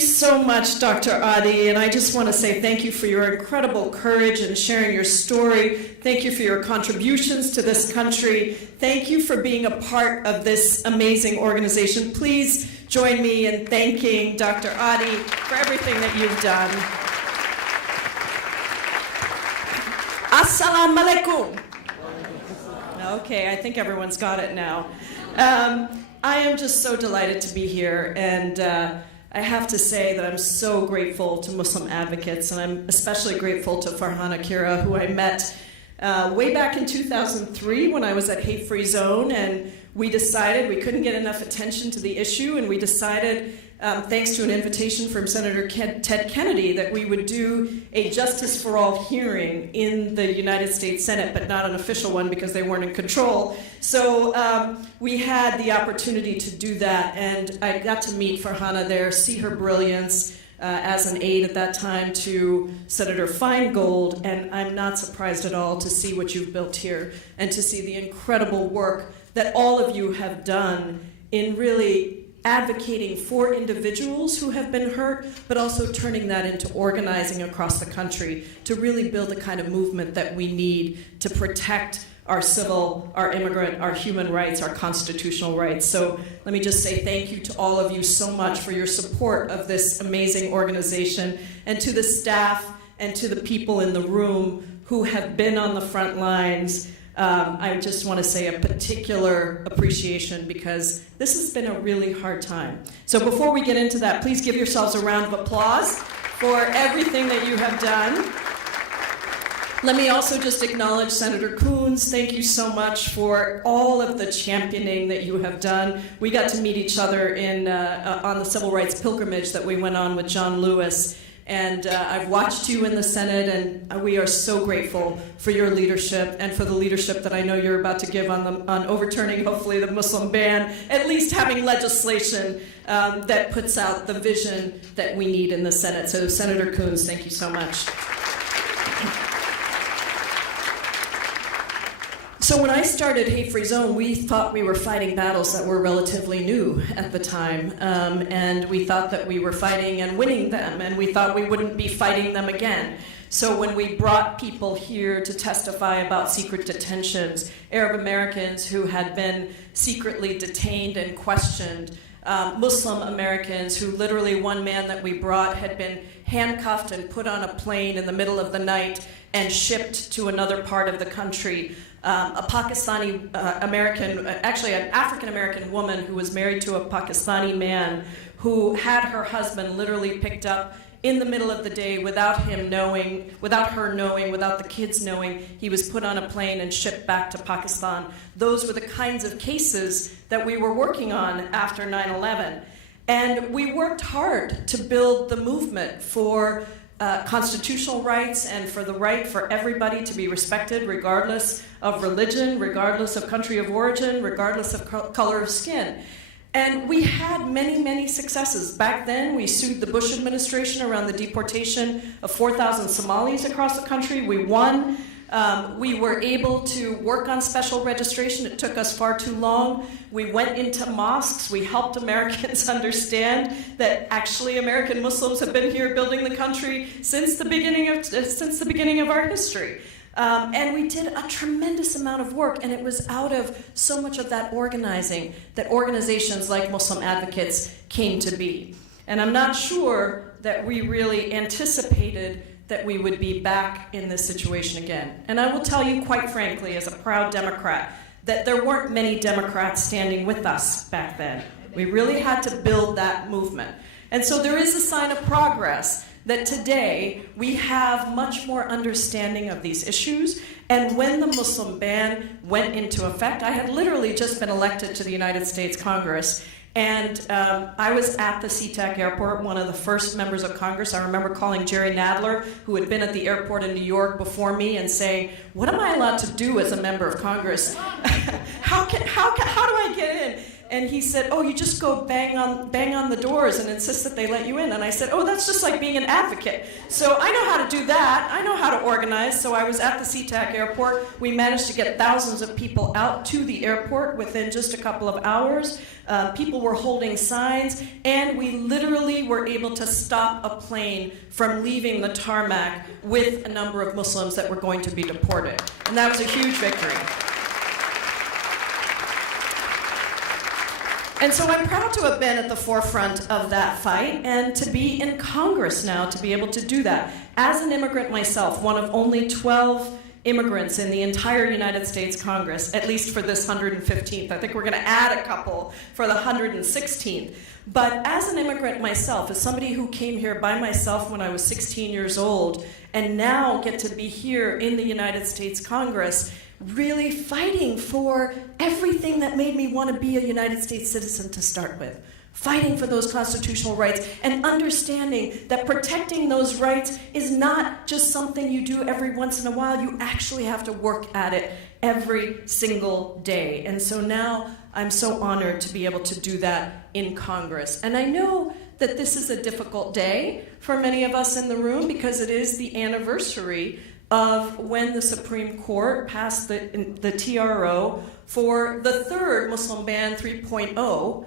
so much, Dr. Adi, and I just want to say thank you for your incredible courage in sharing your story. Thank you for your contributions to this country. Thank you for being a part of this amazing organization. Please join me in thanking Dr. Adi for everything that you've done. Assalamu alaikum. Okay, I think everyone's got it now. I am just so delighted to be here, and I have to say that I'm so grateful to Muslim advocates, and I'm especially grateful to Farhana Kira, who I met way back in 2003 when I was at Hate Free Zone, and we decided we couldn't get enough attention to the issue, and we decided, thanks to an invitation from Senator Ted Kennedy, that we would do a Justice for All hearing in the United States Senate, but not an official one because they weren't in control. So we had the opportunity to do that, and I got to meet Farhana there, see her brilliance as an aide at that time to Senator Feingold, and I'm not surprised at all to see what you've built here and to see the incredible work that all of you have done in really advocating for individuals who have been hurt, but also turning that into organizing across the country to really build the kind of movement that we need to protect our civil, our immigrant, our human rights, our constitutional rights. So let me just say thank you to all of you so much for your support of this amazing organization, and to the staff and to the people in the room who have been on the front lines. I just want to say a particular appreciation because this has been a really hard time. So before we get into that, please give yourselves a round of applause for everything that you have done. Let me also just acknowledge Senator Coons. Thank you so much for all of the championing that you have done. We got to meet each other on the civil rights pilgrimage that we went on with John Lewis. And I've watched you in the Senate, and we are so grateful for your leadership and for the leadership that I know you're about to give on overturning, hopefully, the Muslim ban, at least having legislation that puts out the vision that we need in the Senate. So Senator Coons, thank you so much. So when I started Hate Free Zone, we thought we were fighting battles that were relatively new at the time, and we thought that we were fighting and winning them, and we thought we wouldn't be fighting them again. So when we brought people here to testify about secret detentions, Arab Americans who had been secretly detained and questioned, Muslim Americans who literally, one man that we brought had been handcuffed and put on a plane in the middle of the night and shipped to another part of the country. A Pakistani American, actually an African American woman who was married to a Pakistani man who had her husband literally picked up in the middle of the day without him knowing, without her knowing, without the kids knowing. He was put on a plane and shipped back to Pakistan. Those were the kinds of cases that we were working on after 9/11. And we worked hard to build the movement for constitutional rights and for the right for everybody to be respected regardless of religion, regardless of country of origin, regardless of color of skin. And we had many, many successes. Back then, we sued the Bush administration around the deportation of 4,000 Somalis across the country. We won. We were able to work on special registration. It took us far too long. We went into mosques. We helped Americans understand that actually American Muslims have been here building the country since the beginning of our history. And we did a tremendous amount of work, and it was out of so much of that organizing that organizations like Muslim Advocates came to be. And I'm not sure that we really anticipated that we would be back in this situation again. And I will tell you quite frankly, as a proud Democrat, that there weren't many Democrats standing with us back then. We really had to build that movement. And so there is a sign of progress that today we have much more understanding of these issues. And when the Muslim ban went into effect, I had literally just been elected to the United States Congress, and I was at the SeaTac airport, one of the first members of Congress. I remember calling Jerry Nadler, who had been at the airport in New York before me, and saying, "What am I allowed to do as a member of Congress? How do I get in?" And he said, oh, you just go bang on the doors and insist that they let you in. And I said, oh, that's just like being an advocate. So I know how to do that. I know how to organize. So I was at the SeaTac airport. We managed to get thousands of people out to the airport within just a couple of hours. People were holding signs, and we literally were able to stop a plane from leaving the tarmac with a number of Muslims that were going to be deported. And that was a huge victory. And so I'm proud to have been at the forefront of that fight and to be in Congress now to be able to do that. As an immigrant myself, one of only 12 immigrants in the entire United States Congress, at least for this 115th. I think we're going to add a couple for the 116th. But as an immigrant myself, as somebody who came here by myself when I was 16 years old, and now get to be here in the United States Congress, really fighting for everything that made me want to be a United States citizen to start with. Fighting for those constitutional rights and understanding that protecting those rights is not just something you do every once in a while. You actually have to work at it every single day. And so now I'm so honored to be able to do that in Congress. And I know that this is a difficult day for many of us in the room because it is the anniversary of when the Supreme Court passed the TRO for the third Muslim ban 3.0.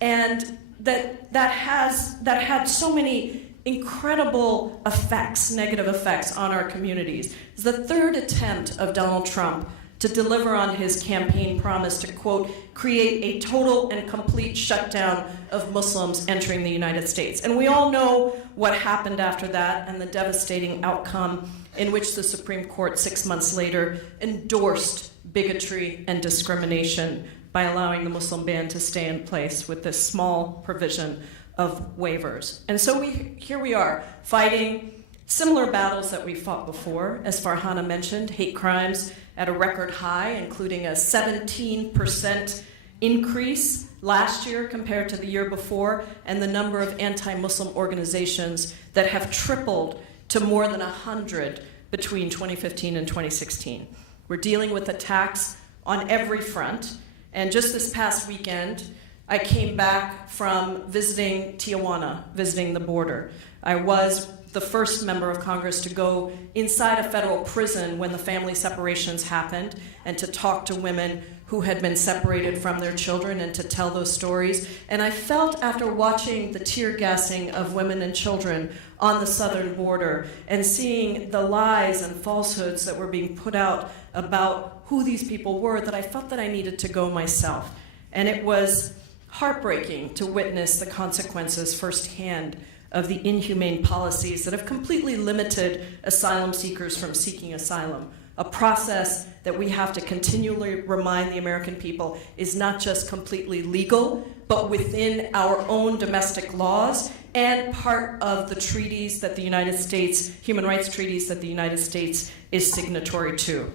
And that had so many incredible effects, negative effects on our communities. It's the third attempt of Donald Trump to deliver on his campaign promise to, quote, create a total and complete shutdown of Muslims entering the United States. And we all know what happened after that and the devastating outcome in which the Supreme Court 6 months later endorsed bigotry and discrimination by allowing the Muslim ban to stay in place with this small provision of waivers. And so here we are, fighting similar battles that we fought before. As Farhana mentioned, hate crimes at a record high, including a 17% increase last year compared to the year before, and the number of anti-Muslim organizations that have tripled to more than 100 between 2015 and 2016. We're dealing with attacks on every front. And just this past weekend, I came back from visiting Tijuana, visiting the border. I was the first member of Congress to go inside a federal prison when the family separations happened and to talk to women who had been separated from their children and to tell those stories. And I felt after watching the tear gassing of women and children on the southern border and seeing the lies and falsehoods that were being put out about who these people were, that I felt that I needed to go myself. And it was heartbreaking to witness the consequences firsthand of the inhumane policies that have completely limited asylum seekers from seeking asylum, a process that we have to continually remind the American people is not just completely legal, but within our own domestic laws and part of the treaties that the United States, human rights treaties that the United States is signatory to.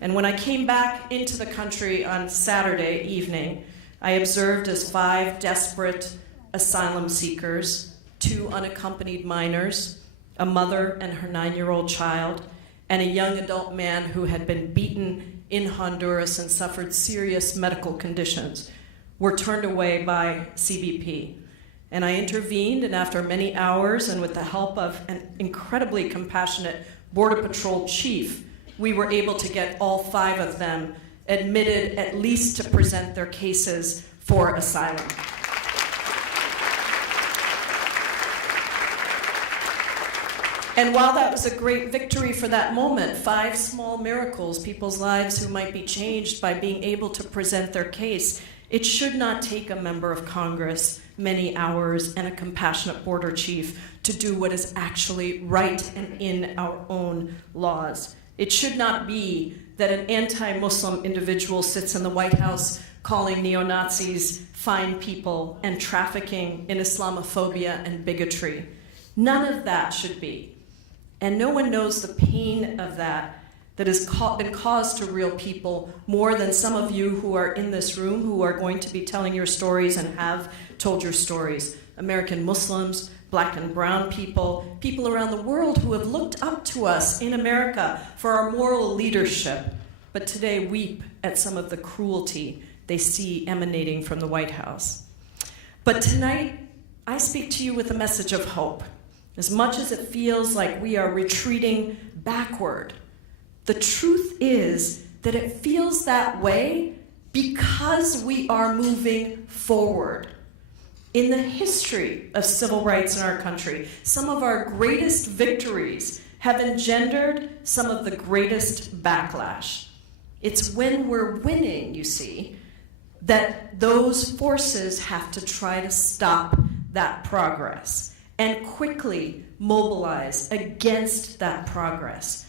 And when I came back into the country on Saturday evening, I observed as 5 desperate asylum seekers, 2 unaccompanied minors, a mother and her 9-year-old child, and a young adult man who had been beaten in Honduras and suffered serious medical conditions, were turned away by CBP. And I intervened, and after many hours and with the help of an incredibly compassionate Border Patrol chief, we were able to get all 5 of them admitted at least to present their cases for asylum. And while that was a great victory for that moment, 5 small miracles, people's lives who might be changed by being able to present their case, it should not take a member of Congress many hours and a compassionate border chief to do what is actually right and in our own laws. It should not be that an anti-Muslim individual sits in the White House calling neo-Nazis fine people and trafficking in Islamophobia and bigotry. None of that should be. And no one knows the pain of that has been caused to real people more than some of you who are in this room who are going to be telling your stories and have told your stories. American Muslims, Black and brown people, people around the world who have looked up to us in America for our moral leadership, but today weep at some of the cruelty they see emanating from the White House. But tonight, I speak to you with a message of hope. As much as it feels like we are retreating backward, the truth is that it feels that way because we are moving forward. In the history of civil rights in our country, some of our greatest victories have engendered some of the greatest backlash. It's when we're winning, you see, that those forces have to try to stop that progress and quickly mobilize against that progress.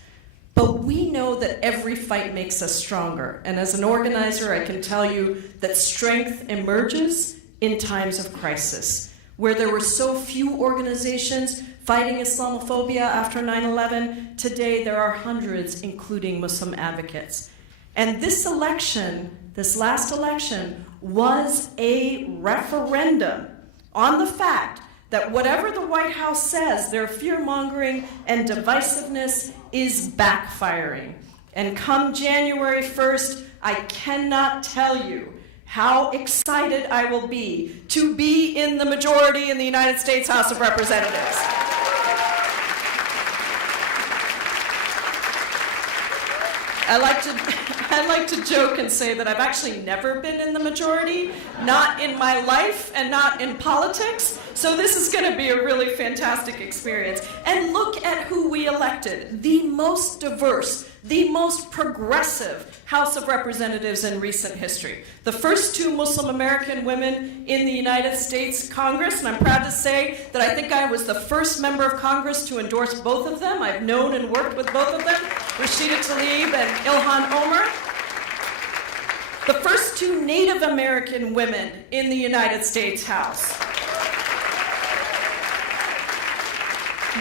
But we know that every fight makes us stronger. And as an organizer, I can tell you that strength emerges in times of crisis. Where there were so few organizations fighting Islamophobia after 9/11, today there are hundreds, including Muslim advocates. And this election, this last election, was a referendum on the fact that whatever the White House says, their fear-mongering and divisiveness is backfiring. And come January 1st, I cannot tell you how excited I will be to be in the majority in the United States House of Representatives. I like to joke and say that I've actually never been in the majority, not in my life and not in politics. So this is going to be a really fantastic experience. And look at who we elected. The most diverse, the most progressive House of Representatives in recent history. The first two Muslim American women in the United States Congress, and I'm proud to say that I think I was the first member of Congress to endorse both of them. I've known and worked with both of them, Rashida Tlaib and Ilhan Omar. The first two Native American women in the United States House.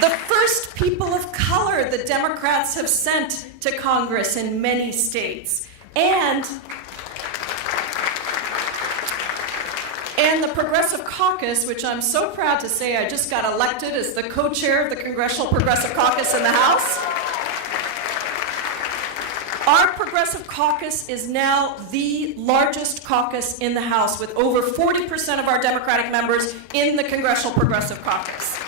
The first people of color that Democrats have sent to Congress in many states. And the Progressive Caucus, which I'm so proud to say I just got elected as the co-chair of the Congressional Progressive Caucus in the House. Our Progressive Caucus is now the largest caucus in the House, with over 40% of our Democratic members in the Congressional Progressive Caucus.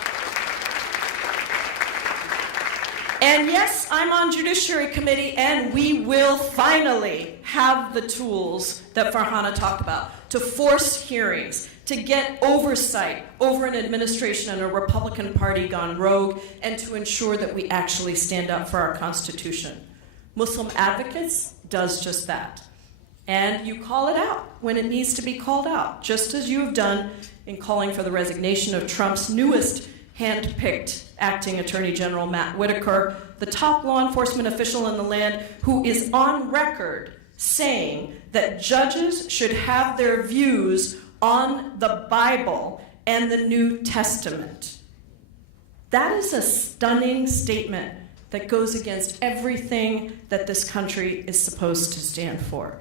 And yes, I'm on Judiciary Committee, and we will finally have the tools that Farhana talked about to force hearings, to get oversight over an administration and a Republican Party gone rogue, and to ensure that we actually stand up for our Constitution. Muslim Advocates does just that. And you call it out when it needs to be called out, just as you have done in calling for the resignation of Trump's newest hand-picked acting Attorney General, Matt Whitaker, the top law enforcement official in the land, who is on record saying that judges should have their views on the Bible and the New Testament. That is a stunning statement that goes against everything that this country is supposed to stand for.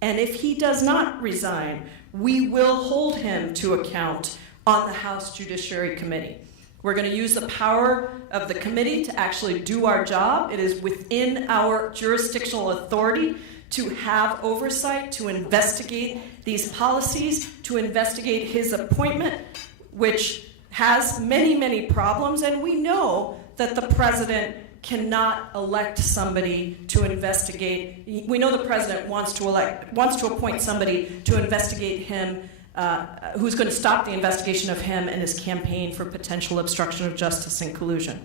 And if he does not resign, we will hold him to account on the House Judiciary Committee. We're going to use the power of the committee to actually do our job. It is within our jurisdictional authority to have oversight, to investigate these policies, to investigate his appointment, which has many, many problems. And we know that the president cannot elect somebody to investigate. We know the president wants to appoint somebody to investigate him, who's going to stop the investigation of him and his campaign for potential obstruction of justice and collusion.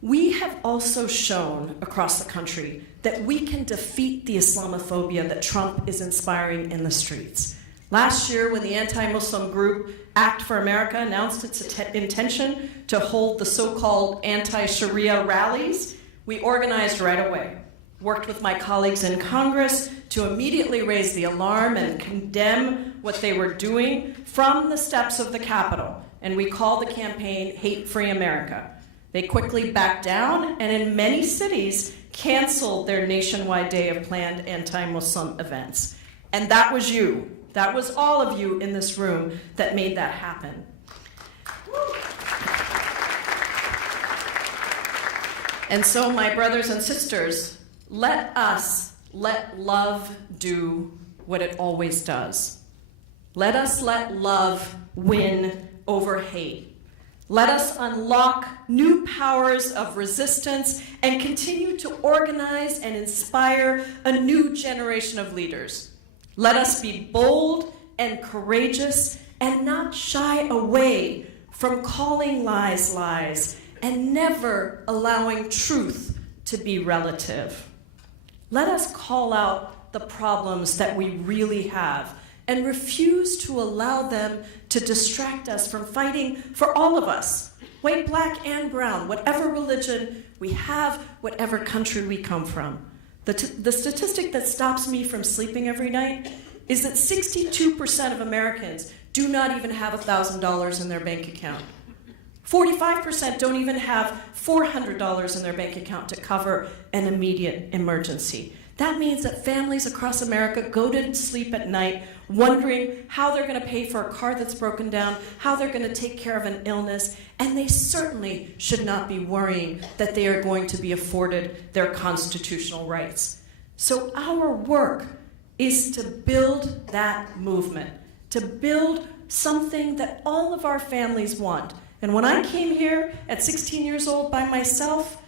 We have also shown across the country that we can defeat the Islamophobia that Trump is inspiring in the streets. Last year, when the anti-Muslim group Act for America announced its intention to hold the so-called anti-Sharia rallies, we organized right away, worked with my colleagues in Congress to immediately raise the alarm and condemn what they were doing from the steps of the Capitol, and we called the campaign Hate-Free America. They quickly backed down, and in many cities, canceled their nationwide day of planned anti-Muslim events. And that was you. That was all of you in this room that made that happen. And so, my brothers and sisters, let love do what it always does. Let us let love win over hate. Let us unlock new powers of resistance and continue to organize and inspire a new generation of leaders. Let us be bold and courageous and not shy away from calling lies lies and never allowing truth to be relative. Let us call out the problems that we really have and refuse to allow them to distract us from fighting for all of us, white, black, and brown, whatever religion we have, whatever country we come from. The statistic that stops me from sleeping every night is that 62% of Americans do not even have $1,000 in their bank account. 45% don't even have $400 in their bank account to cover an immediate emergency. That means that families across America go to sleep at night wondering how they're going to pay for a car that's broken down, how they're going to take care of an illness, and they certainly should not be worrying that they are going to be afforded their constitutional rights. So our work is to build that movement, to build something that all of our families want. And when I came here at 16 years old by myself,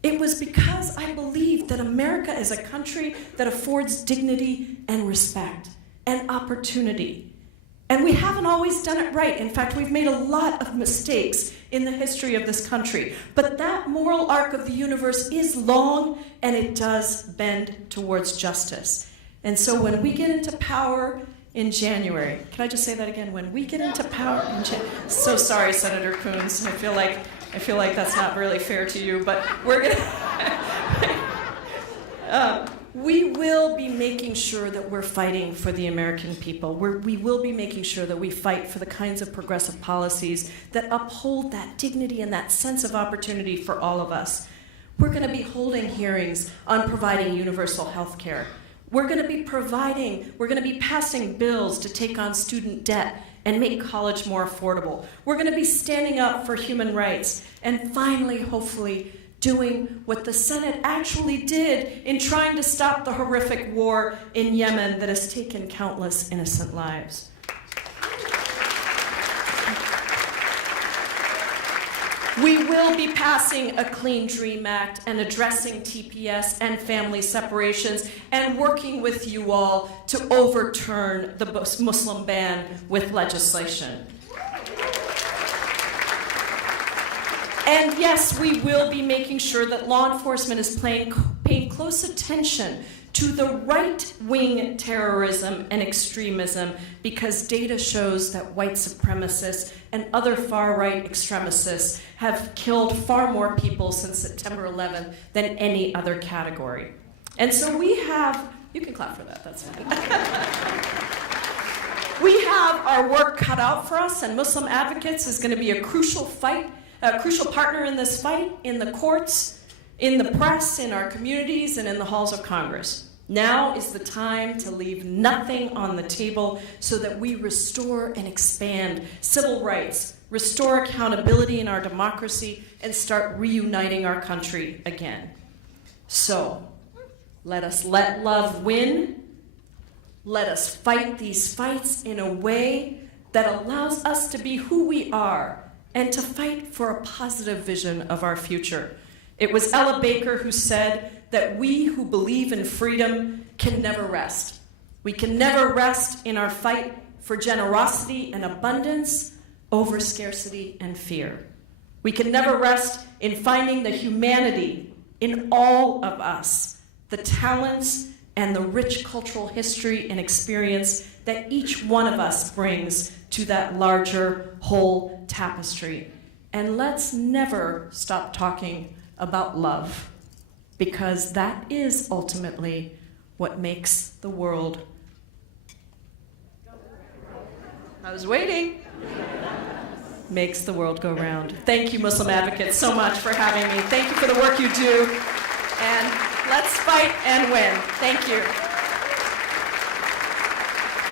it was because I believed that America is a country that affords dignity and respect and opportunity. And we haven't always done it right. In fact, we've made a lot of mistakes in the history of this country. But that moral arc of the universe is long, and it does bend towards justice. And so when we get into power in January, can I just say that again? When we get into power in January, so sorry, Senator Coons, I feel like that's not really fair to you, but we're gonna, we will be making sure that we're fighting for the American people. We will be making sure that we fight for the kinds of progressive policies that uphold that dignity and that sense of opportunity for all of us. We're gonna be holding hearings on providing universal health care. We're gonna be passing bills to take on student debt and make college more affordable. We're going to be standing up for human rights and finally, hopefully, doing what the Senate actually did in trying to stop the horrific war in Yemen that has taken countless innocent lives. We will be passing a Clean Dream Act and addressing TPS and family separations and working with you all to overturn the Muslim ban with legislation. And yes, we will be making sure that law enforcement is paying close attention to the right-wing terrorism and extremism, because data shows that white supremacists and other far-right extremists have killed far more people since September 11th than any other category. And so we have, you can clap for that, that's fine. We have our work cut out for us, and Muslim Advocates is going to be a crucial partner in this fight, in the courts, in the press, in our communities, and in the halls of Congress. Now is the time to leave nothing on the table so that we restore and expand civil rights, restore accountability in our democracy, and start reuniting our country again. So, let us let love win. Let us fight these fights in a way that allows us to be who we are and to fight for a positive vision of our future. It was Ella Baker who said that we who believe in freedom can never rest. We can never rest in our fight for generosity and abundance over scarcity and fear. We can never rest in finding the humanity in all of us, the talents and the rich cultural history and experience that each one of us brings to that larger whole tapestry. And let's never stop talking about love, because that is ultimately what makes the world. I was waiting. Makes the world go round. Thank you, Muslim Advocates, so much for having me. Thank you for the work you do. And let's fight and win. Thank you.